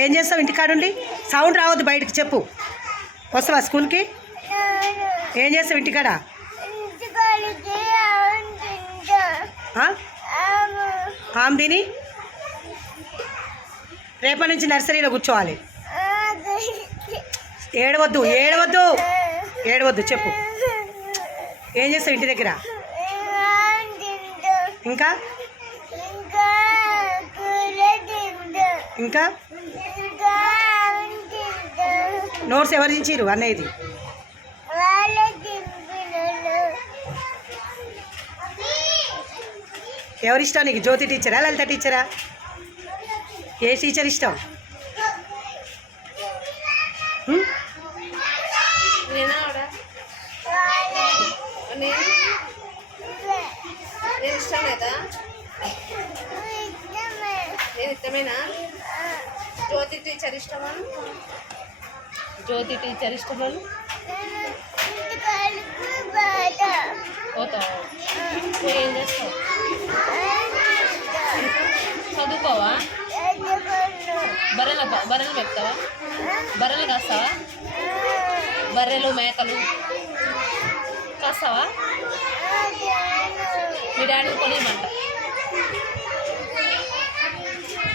ఏం చేస్తావు ఇంటికాడుండి? సౌండ్ రావద్దు, బయటకు చెప్పు. వస్తావా స్కూల్కి? ఏం చేస్తావు ఇంటికాడ? ఆమె తిని రేపటి నుంచి నర్సరీలో కూర్చోవాలి. ఏడవద్దు ఏడవద్దు ఏడవద్దు, చెప్పు. ఏం చేస్తావు ఇంటి దగ్గర? ఇంకా ఇంకా నోట్స్ ఎవరు ఇచ్చిర్రు అన్నయ్యది? ఎవరు ఇష్టం నీకు? జ్యోతి టీచరా లలిత టీచరా? ఏ టీచర్ ఇష్టం? ఇష్టం లేదా? నేను ఇష్టమేనా? జ్యోతి టీచర్ ఇష్టమా? జ్యోతి టీచర్ ఇష్టమా? పోతావా? ఏం చేస్తావు? చదువుకోవా? బర్రెలు పెడతావా? బర్రెలు కాస్తావా? బర్రెలు మేకలు కాస్తావా? మీ డాడీ కొనియమంట.